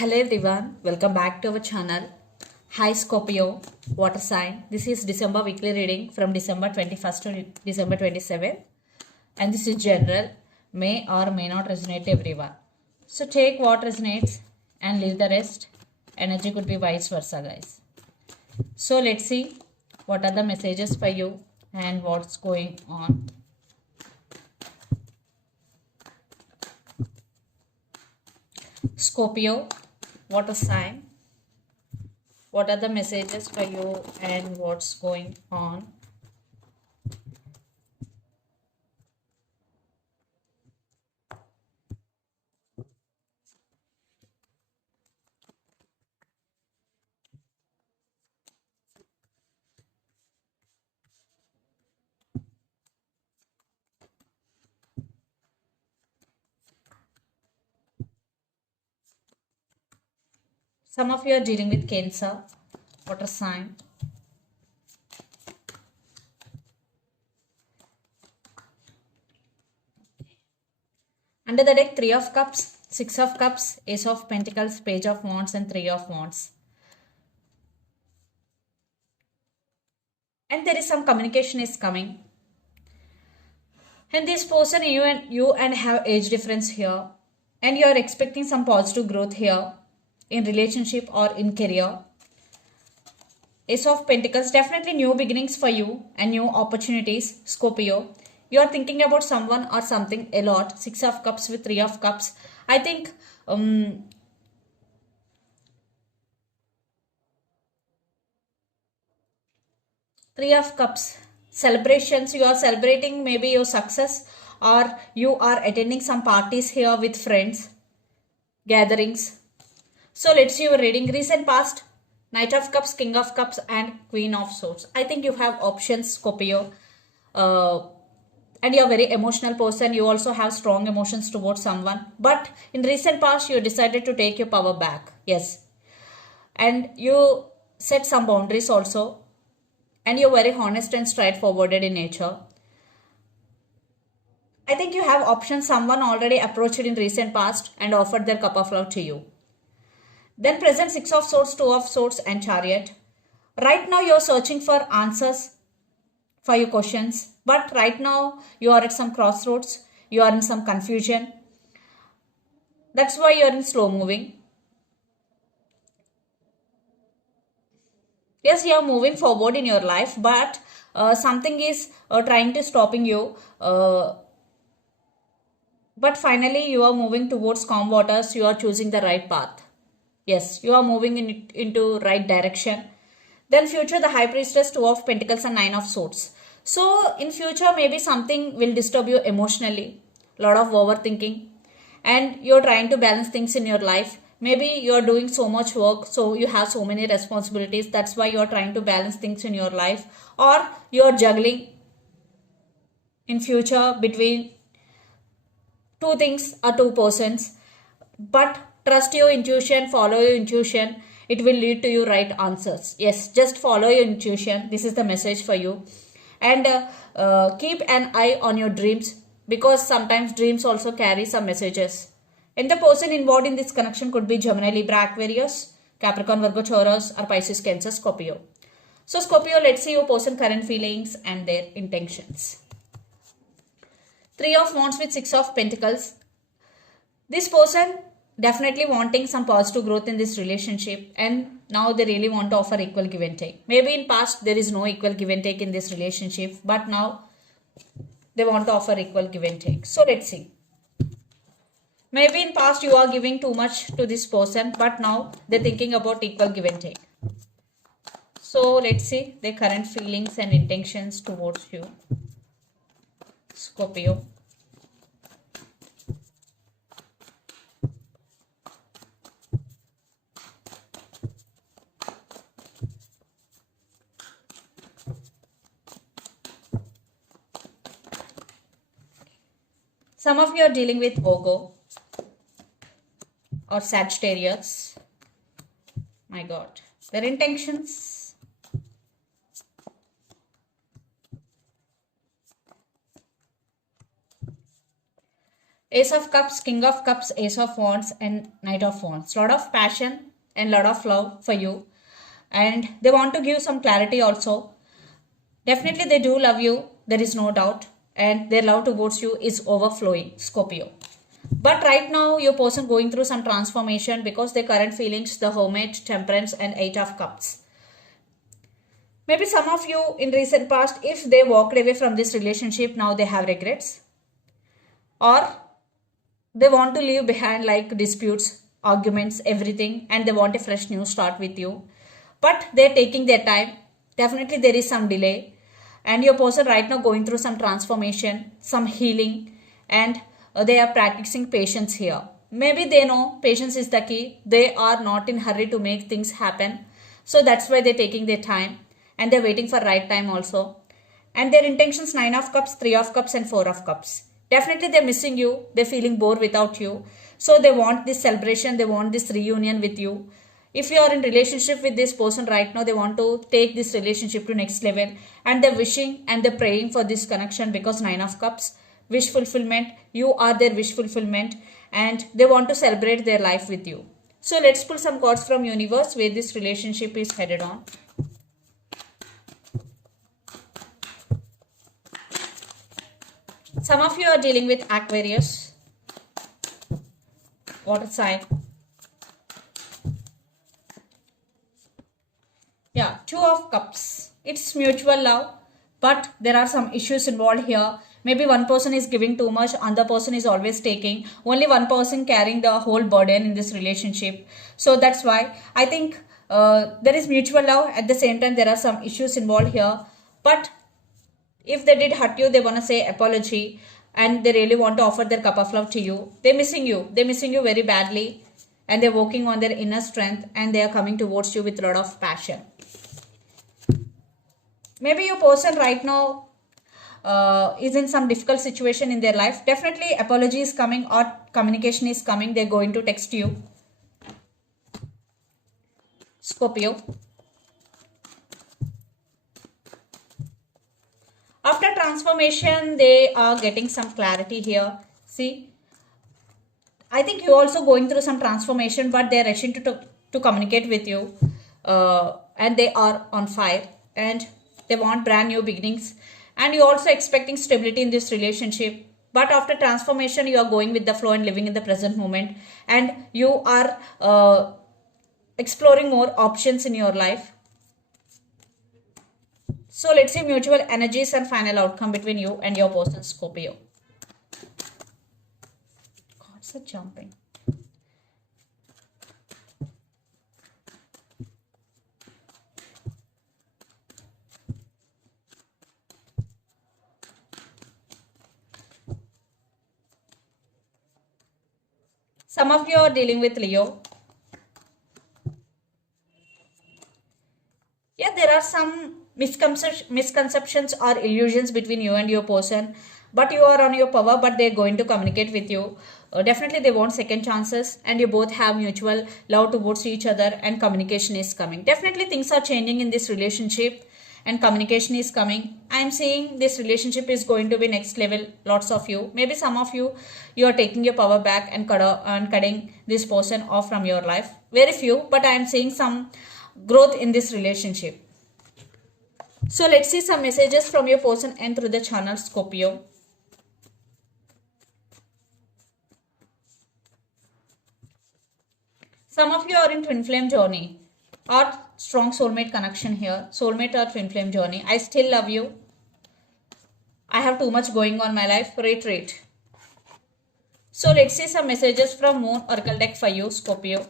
Hello everyone, welcome back to our channel. Hi Scorpio, water sign. This is December weekly reading from December 21st to December 27th. And this is general, may or may not resonate to everyone. So take what resonates and leave the rest. Energy could be vice versa, guys. So let's see what are the messages for you and what's going on. Scorpio, water sign. What are the messages for you and what's going on? Some of you are dealing with Cancer, water sign. Under the deck, 3 of Cups, 6 of Cups, Ace of Pentacles, Page of Wands and 3 of Wands. And there is some communication is coming. And this person, you and have age difference here. And you are expecting some positive growth here in relationship or in career. Ace of Pentacles, definitely new beginnings for you and new opportunities, Scorpio. You are thinking about someone or something a lot. 6 of Cups with 3 of Cups. I think 3 of Cups. Celebrations. You are celebrating maybe your success or you are attending some parties here with friends. Gatherings. So let's see your reading. Recent past. Knight of Cups, King of Cups and Queen of Swords. I think you have options, Scorpio. And you're a very emotional person. You also have strong emotions towards someone. But in recent past, you decided to take your power back. Yes. And you set some boundaries also. And you're very honest and straightforward in nature. I think you have options. Someone already approached in recent past and offered their cup of love to you. Then present 6 of Swords, 2 of Swords and Chariot. Right now you're searching for answers for your questions. But right now you are at some crossroads. You are in some confusion. That's why you're in slow moving. Yes, you are moving forward in your life, but something is trying to stopping you. But finally, you are moving towards calm waters. You are choosing the right path. Yes, you are moving into right direction. Then future, the High Priestess, 2 of Pentacles and 9 of Swords. So in future, maybe something will disturb you emotionally. Lot of overthinking. And you're trying to balance things in your life. Maybe you're doing so much work, so you have so many responsibilities. That's why you're trying to balance things in your life. Or you're juggling in future between two things or two persons. But trust your intuition, follow your intuition. It will lead to you right answers. Yes, just follow your intuition. This is the message for you. And keep an eye on your dreams, because sometimes dreams also carry some messages. And the person involved in this connection could be Gemini, Libra, Aquarius, Capricorn, Virgo, Taurus or Pisces, Cancer, Scorpio. So Scorpio, let's see your person current feelings and their intentions. 3 of Wands with 6 of Pentacles. This person definitely wanting some positive growth in this relationship, and now they really want to offer equal give and take. Maybe in past there is no equal give and take in this relationship, but now they want to offer equal give and take. So let's see. Maybe in past you are giving too much to this person, but now they're thinking about equal give and take. So let's see their current feelings and intentions towards you, Scorpio. Some of you are dealing with Virgo or Sagittarius. My God. Their intentions. Ace of Cups, King of Cups, Ace of Wands, and Knight of Wands. Lot of passion and lot of love for you. And they want to give some clarity also. Definitely they do love you, there is no doubt. And their love towards you is overflowing, Scorpio. But right now, your person going through some transformation because their current feelings, the Hermit, Temperance, and Eight of Cups. Maybe some of you in recent past, if they walked away from this relationship, now they have regrets. Or they want to leave behind like disputes, arguments, everything, and they want a fresh new start with you. But they're taking their time. Definitely there is some delay. And your person right now going through some transformation, some healing, and they are practicing patience here. Maybe they know patience is the key. They are not in hurry to make things happen. So that's why they're taking their time. And they're waiting for right time also. And their intentions, 9 of Cups, 3 of Cups, and 4 of Cups. Definitely they're missing you. They're feeling bored without you. So they want this celebration. They want this reunion with you. If you are in relationship with this person right now, they want to take this relationship to next level. And they're wishing and they're praying for this connection because 9 of Cups, wish fulfillment. You are their wish fulfillment. And they want to celebrate their life with you. So let's pull some cards from universe where this relationship is headed on. Some of you are dealing with Aquarius, water sign. Yeah, 2 of Cups. It's mutual love, but there are some issues involved here. Maybe one person is giving too much, other person is always taking. Only one person carrying the whole burden in this relationship. So that's why I think there is mutual love. At the same time, there are some issues involved here. But if they did hurt you, they want to say apology and they really want to offer their cup of love to you. They're missing you. They're missing you very badly and they're working on their inner strength and they are coming towards you with a lot of passion. Maybe your person right now is in some difficult situation in their life. Definitely apology is coming or communication is coming. They're going to text you. Scorpio. After transformation, they are getting some clarity here. See, I think you're also going through some transformation, but they're rushing to communicate with you. And they are on fire and they want brand new beginnings. And you're also expecting stability in this relationship. But after transformation, you are going with the flow and living in the present moment. And you are exploring more options in your life. So let's see mutual energies and final outcome between you and your person, Scorpio. Cards are jumping. Some of you are dealing with Leo. Yeah, there are some misconceptions or illusions between you and your person, but you are on your power, but they're going to communicate with you. Definitely they want second chances and you both have mutual love towards each other and communication is coming. Definitely things are changing in this relationship and communication is coming. I'm seeing this relationship is going to be next level. Lots of you, maybe some of you, you are taking your power back and cutting this person off from your life. Very few, but I'm seeing some growth in this relationship. So let's see some messages from your person and through the channel, Scorpio. Some of you are in twin flame journey or strong soulmate connection here. Soulmate or twin flame journey. I still love you. I have too much going on in my life. Retreat. So let's see some messages from Moon Oracle deck for you, Scorpio.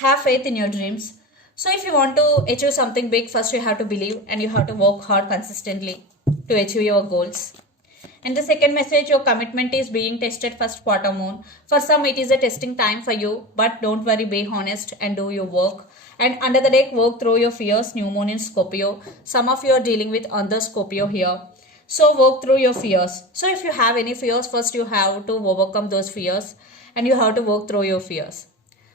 Have faith in your dreams. So if you want to achieve something big, first you have to believe and you have to work hard consistently to achieve your goals. And the second message, your commitment is being tested first quarter moon. For some it is a testing time for you, but don't worry, be honest and do your work. And under the deck, work through your fears, new moon in Scorpio. Some of you are dealing with under Scorpio here. So work through your fears. So if you have any fears, first you have to overcome those fears and you have to work through your fears.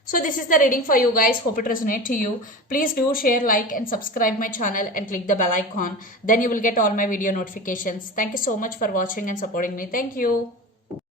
So this is the reading for you guys. Hope it resonates to you. Please do share, like and subscribe my channel and click the bell icon. Then you will get all my video notifications. Thank you so much for watching and supporting me. Thank you.